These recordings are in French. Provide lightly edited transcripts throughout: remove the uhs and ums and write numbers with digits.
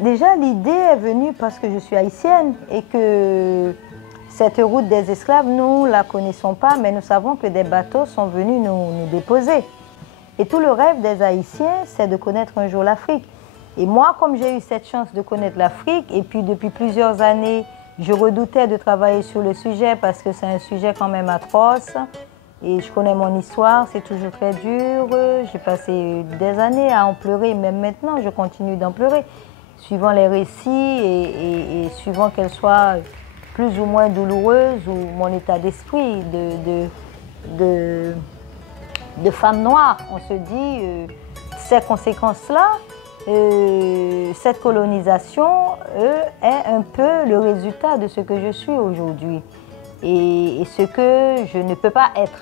Déjà, l'idée est venue parce que je suis haïtienne et que cette route des esclaves, nous ne la connaissons pas, mais nous savons que des bateaux sont venus nous déposer. Et tout le rêve des Haïtiens, c'est de connaître un jour l'Afrique. Et moi, comme j'ai eu cette chance de connaître l'Afrique, et puis depuis plusieurs années, je redoutais de travailler sur le sujet parce que c'est un sujet quand même atroce. Et je connais mon histoire, c'est toujours très dur. J'ai passé des années à en pleurer, même maintenant, je continue d'en pleurer. Suivant les récits et suivant qu'elles soient plus ou moins douloureuses ou mon état d'esprit de femme noire, on se dit ces conséquences-là, cette colonisation est un peu le résultat de ce que je suis aujourd'hui et ce que je ne peux pas être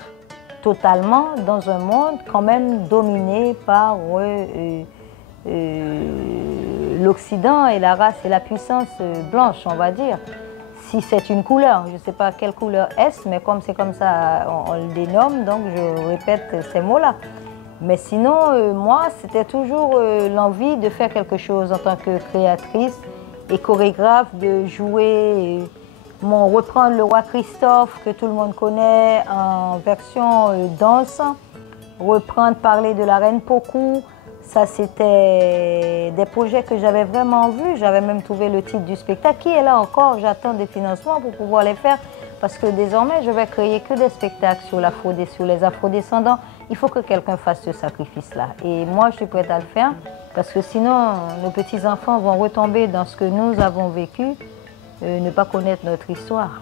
totalement dans un monde quand même dominé par l'Occident et la race et la puissance blanche, on va dire. Si c'est une couleur, je ne sais pas quelle couleur est-ce, mais comme c'est comme ça, on le dénomme, donc je répète ces mots-là. Mais sinon, moi, c'était toujours l'envie de faire quelque chose en tant que créatrice et chorégraphe, de jouer, reprendre le roi Christophe, que tout le monde connaît, en version danse, reprendre, parler de la reine Pocou. Ça, c'était des projets que j'avais vraiment vus. J'avais même trouvé le titre du spectacle qui est là encore. J'attends des financements pour pouvoir les faire parce que désormais, je vais créer que des spectacles sur les afrodescendants. Il faut que quelqu'un fasse ce sacrifice-là. Et moi, je suis prête à le faire parce que sinon, nos petits-enfants vont retomber dans ce que nous avons vécu, ne pas connaître notre histoire.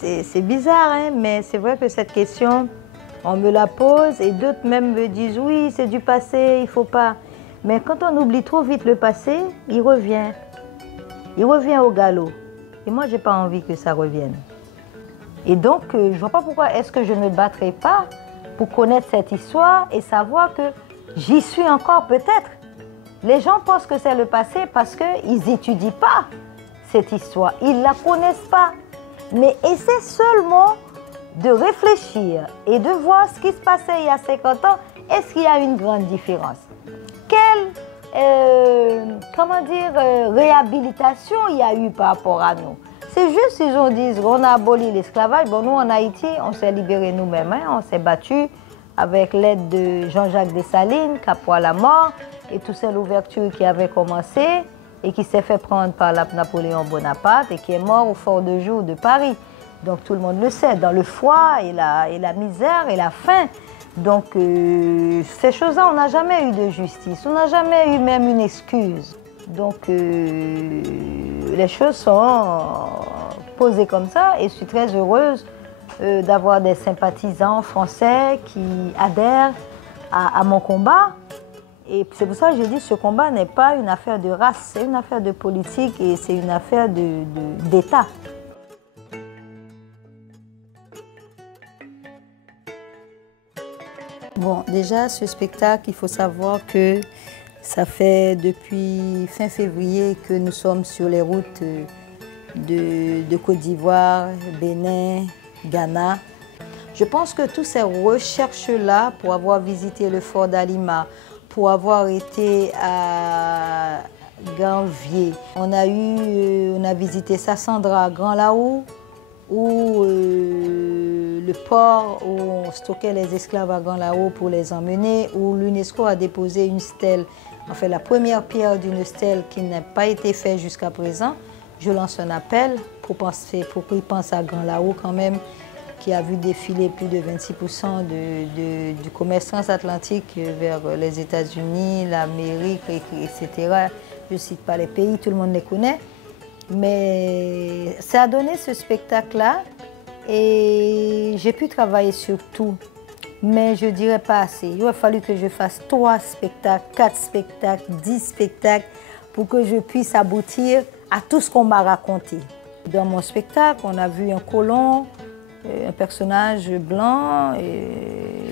C'est bizarre, hein, mais c'est vrai que cette question, on me la pose et d'autres même me disent oui, c'est du passé, il ne faut pas. Mais quand on oublie trop vite le passé, il revient. Il revient au galop. Et moi, je n'ai pas envie que ça revienne. Et donc, je ne vois pas pourquoi est-ce que je ne me battrai pas pour connaître cette histoire et savoir que j'y suis encore peut-être. Les gens pensent que c'est le passé parce qu'ils n'étudient pas cette histoire. Ils ne la connaissent pas. Mais essaie seulement de réfléchir et de voir ce qui se passait il y a 50 ans. Est-ce qu'il y a une grande différence? Quelle réhabilitation il y a eu par rapport à nous? C'est juste, ils ont dit qu'on a aboli l'esclavage. Bon, nous, en Haïti, on s'est libérés nous-mêmes. Hein? On s'est battus avec l'aide de Jean-Jacques Dessalines, Capo à la mort, et toute cette ouverture qui avait commencé et qui s'est fait prendre par Napoléon Bonaparte et qui est mort au Fort de Joux de Paris. Donc tout le monde le sait, dans le froid et la misère et la faim. Donc ces choses-là, on n'a jamais eu de justice, on n'a jamais eu même une excuse. Donc les choses sont posées comme ça et je suis très heureuse d'avoir des sympathisants français qui adhèrent à mon combat. Et c'est pour ça que je dis que ce combat n'est pas une affaire de race, c'est une affaire de politique et c'est une affaire d'État. Bon, déjà, ce spectacle, il faut savoir que ça fait depuis fin février que nous sommes sur les routes de Côte d'Ivoire, Bénin, Ghana. Je pense que toutes ces recherches-là, pour avoir visité le fort d'Alima, pour avoir été à Ganvier, on a visité Sassandra, Grand Laou, où le port où on stockait les esclaves à Grand Laou pour les emmener, où l'UNESCO a déposé une stèle, en fait la première pierre d'une stèle qui n'a pas été faite jusqu'à présent. Je lance un appel pour qu'ils pensent à Grand Laou quand même, qui a vu défiler plus de 26% du commerce transatlantique vers les États-Unis, l'Amérique, etc. Je ne cite pas les pays, tout le monde les connaît. Mais ça a donné ce spectacle-là et j'ai pu travailler sur tout. Mais je ne dirais pas assez. Il aurait fallu que je fasse 3 spectacles, 4 spectacles, 10 spectacles pour que je puisse aboutir à tout ce qu'on m'a raconté. Dans mon spectacle, on a vu un colon, un personnage blanc,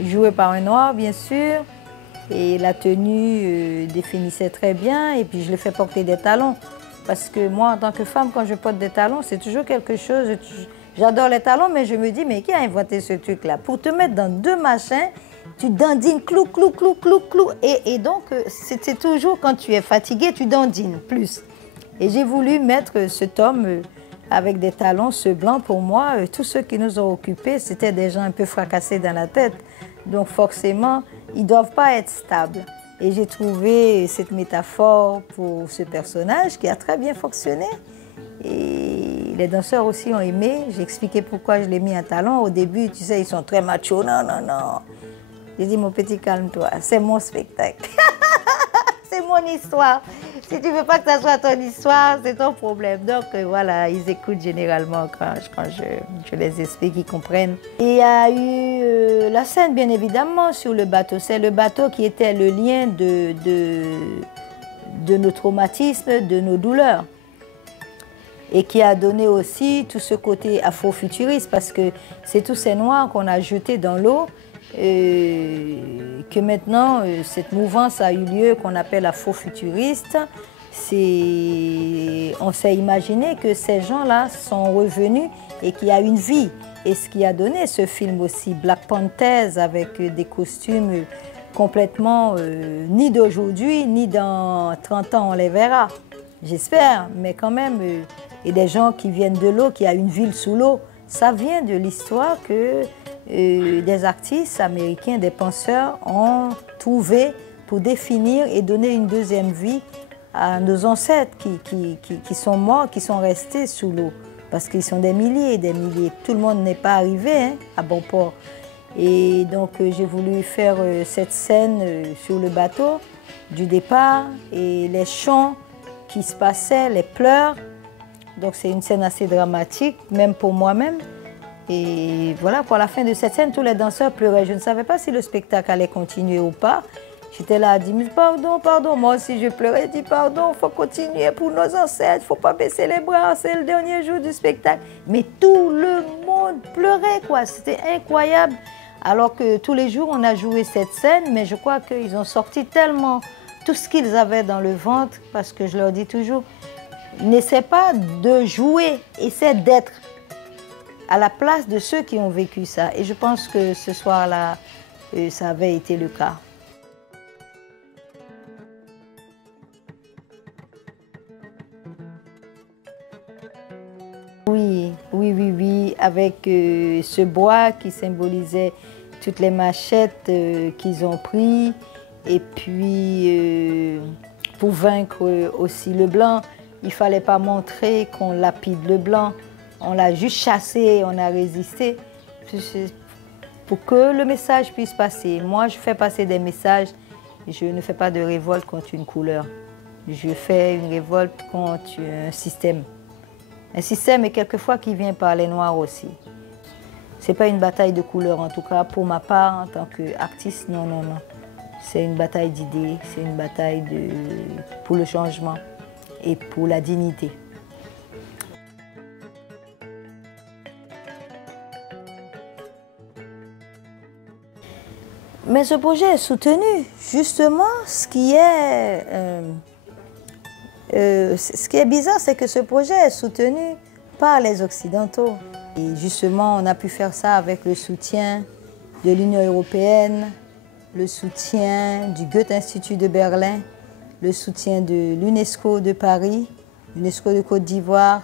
joué par un noir bien sûr, et la tenue définissait très bien, et puis je lui ai fait porter des talons. Parce que moi, en tant que femme, quand je porte des talons, c'est toujours quelque chose... J'adore les talons, mais je me dis, mais qui a inventé ce truc-là? Pour te mettre dans deux machins, tu dandines, clou, clou, clou, clou, clou. Et donc, c'est toujours quand tu es fatigué, tu dandines plus. Et j'ai voulu mettre ce tome avec des talons, ce blanc. Pour moi, tous ceux qui nous ont occupés, c'était des gens un peu fracassés dans la tête. Donc forcément, ils ne doivent pas être stables. Et j'ai trouvé cette métaphore pour ce personnage qui a très bien fonctionné. Et les danseurs aussi ont aimé. J'ai expliqué pourquoi je l'ai mis en talon. Au début, tu sais, ils sont très machos. Non, non, non. J'ai dit, mon petit, calme-toi. C'est mon spectacle. C'est mon histoire. Si tu ne veux pas que ça soit ton histoire, c'est ton problème. Donc voilà, ils écoutent généralement quand je les explique, ils comprennent. Et il y a eu la scène, bien évidemment, sur le bateau. C'est le bateau qui était le lien de nos traumatismes, de nos douleurs. Et qui a donné aussi tout ce côté afrofuturiste, parce que c'est tous ces noirs qu'on a jetés dans l'eau, que maintenant, cette mouvance a eu lieu qu'on appelle afrofuturiste. On s'est imaginé que ces gens-là sont revenus et qu'il y a une vie. Et ce qui a donné ce film aussi, Black Panthers, avec des costumes complètement ni d'aujourd'hui, ni dans 30 ans on les verra. J'espère, mais quand même, et des gens qui viennent de l'eau, qui a une ville sous l'eau, ça vient de l'histoire que des artistes américains, des penseurs ont trouvé pour définir et donner une deuxième vie à nos ancêtres qui sont morts, qui sont restés sous l'eau. Parce qu'ils sont des milliers et des milliers. Tout le monde n'est pas arrivé à bon port. Et donc j'ai voulu faire cette scène sur le bateau du départ et les chants qui se passaient, les pleurs. Donc c'est une scène assez dramatique, même pour moi-même. Et voilà, pour la fin de cette scène, tous les danseurs pleuraient. Je ne savais pas si le spectacle allait continuer ou pas. J'étais là à dire, mais pardon, pardon. Moi aussi, je pleurais. Je dis, pardon, il faut continuer pour nos ancêtres. Il ne faut pas baisser les bras. C'est le dernier jour du spectacle. Mais tout le monde pleurait, quoi. C'était incroyable. Alors que tous les jours, on a joué cette scène. Mais je crois qu'ils ont sorti tellement tout ce qu'ils avaient dans le ventre. Parce que je leur dis toujours, n'essaie pas de jouer, essaie d'être à la place de ceux qui ont vécu ça. Et je pense que ce soir-là, ça avait été le cas. Oui, oui, oui, oui, avec ce bois qui symbolisait toutes les machettes qu'ils ont prises. Et puis, pour vaincre aussi le blanc, il ne fallait pas montrer qu'on lapide le blanc. On l'a juste chassé, on a résisté pour que le message puisse passer. Moi, je fais passer des messages. Je ne fais pas de révolte contre une couleur. Je fais une révolte contre un système. Un système est quelquefois qui vient par les Noirs aussi. Ce n'est pas une bataille de couleurs, en tout cas pour ma part, en tant qu'artiste, non, non, non. C'est une bataille d'idées, c'est une bataille pour le changement et pour la dignité. Mais ce projet est soutenu. Justement, ce qui est bizarre, c'est que ce projet est soutenu par les Occidentaux. Et justement, on a pu faire ça avec le soutien de l'Union européenne, le soutien du Goethe-Institut de Berlin, le soutien de l'UNESCO de Paris, l'UNESCO de Côte d'Ivoire.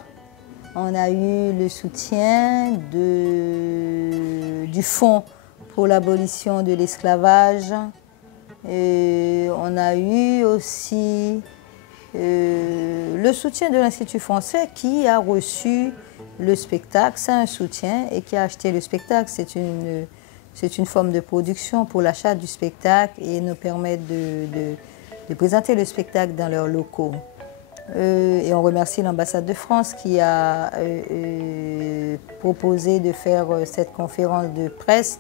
On a eu le soutien du Fonds pour l'abolition de l'esclavage. On a eu aussi le soutien de l'Institut français qui a reçu le spectacle. C'est un soutien et qui a acheté le spectacle. C'est une forme de production pour l'achat du spectacle et nous permet de présenter le spectacle dans leurs locaux. Et on remercie l'ambassade de France qui a proposé de faire cette conférence de presse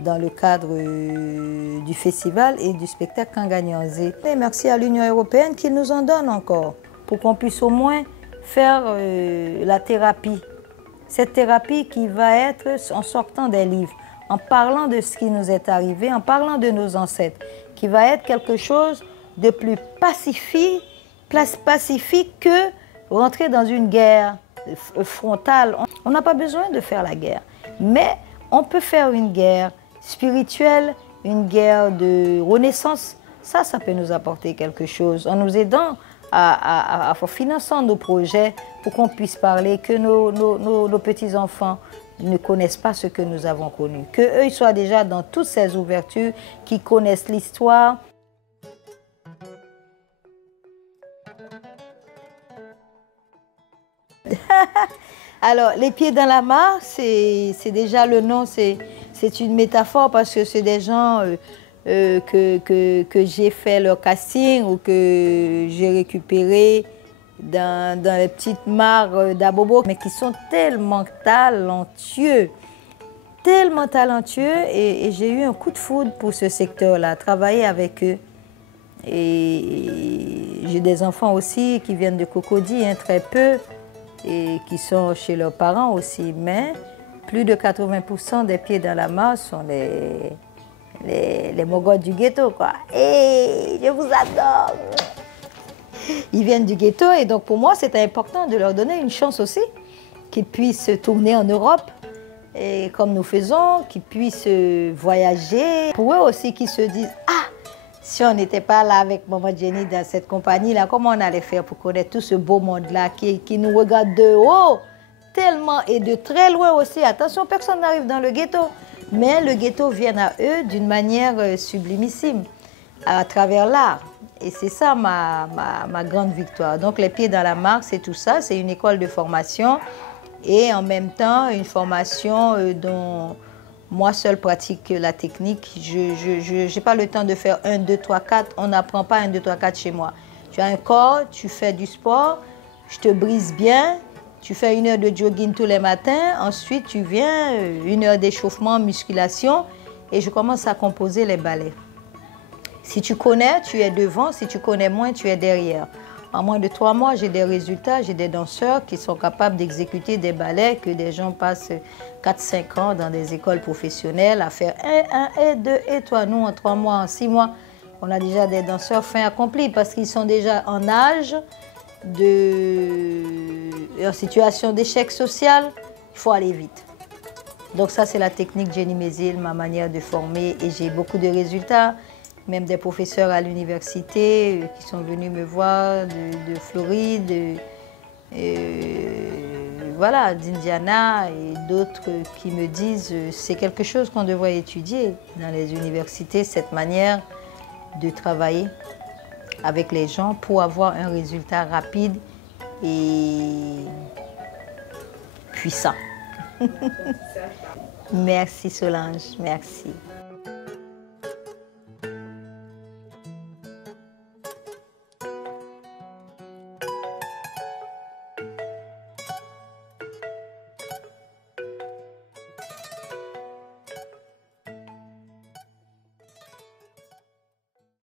dans le cadre du festival et du spectacle Kanganyanze. Et merci à l'Union européenne qui nous en donne encore pour qu'on puisse au moins faire la thérapie. Cette thérapie qui va être en sortant des livres, en parlant de ce qui nous est arrivé, en parlant de nos ancêtres, qui va être quelque chose de plus pacifique que rentrer dans une guerre frontale. On n'a pas besoin de faire la guerre, mais on peut faire une guerre spirituelle, une guerre de renaissance. Ça peut nous apporter quelque chose en nous aidant en finançant nos projets pour qu'on puisse parler, que nos petits-enfants ne connaissent pas ce que nous avons connu. Qu'eux soient déjà dans toutes ces ouvertures, qu'ils connaissent l'histoire. Alors, les pieds dans la mare, c'est déjà le nom, c'est une métaphore parce que c'est des gens que j'ai fait leur casting ou que j'ai récupéré dans les petites mares d'Abobo, mais qui sont tellement talentueux et j'ai eu un coup de foudre pour ce secteur-là, travailler avec eux. Et j'ai des enfants aussi qui viennent de Cocody, hein, très peu, et qui sont chez leurs parents aussi, mais plus de 80% des pieds dans la mare sont les mogots du ghetto, quoi. Et je vous adore! Ils viennent du ghetto et donc pour moi c'était important de leur donner une chance aussi, qu'ils puissent tourner en Europe et comme nous faisons, qu'ils puissent voyager. Pour eux aussi qu'ils se disent « Ah, si on n'était pas là avec Maman Jenny dans cette compagnie-là, comment on allait faire pour connaître tout ce beau monde-là qui nous regarde de haut tellement et de très loin aussi. Attention, personne n'arrive dans le ghetto, mais le ghetto vient à eux d'une manière sublimissime, à travers l'art. Et c'est ça ma grande victoire. Donc les pieds dans la mare, c'est tout ça. C'est une école de formation et en même temps une formation dont moi seule pratique la technique. Je n'ai pas le temps de faire 1, 2, 3, 4. On n'apprend pas 1, 2, 3, 4 chez moi. Tu as un corps, tu fais du sport, je te brise bien. Tu fais 1 heure de jogging tous les matins. Ensuite, tu viens, 1 heure d'échauffement, musculation. Et je commence à composer les ballets. Si tu connais, tu es devant. Si tu connais moins, tu es derrière. En moins de 3 mois, j'ai des résultats. J'ai des danseurs qui sont capables d'exécuter des ballets que des gens passent 4-5 ans dans des écoles professionnelles à faire 1 et 2 et 3. Nous, en 3 mois, en 6 mois, on a déjà des danseurs fin accomplis parce qu'ils sont déjà en âge en situation d'échec social. Il faut aller vite. Donc ça, c'est la technique Jenny Mézil, ma manière de former et j'ai beaucoup de résultats. Même des professeurs à l'université qui sont venus me voir de Floride, voilà, d'Indiana et d'autres qui me disent c'est quelque chose qu'on devrait étudier dans les universités, cette manière de travailler avec les gens pour avoir un résultat rapide et puissant. Merci Solange, merci.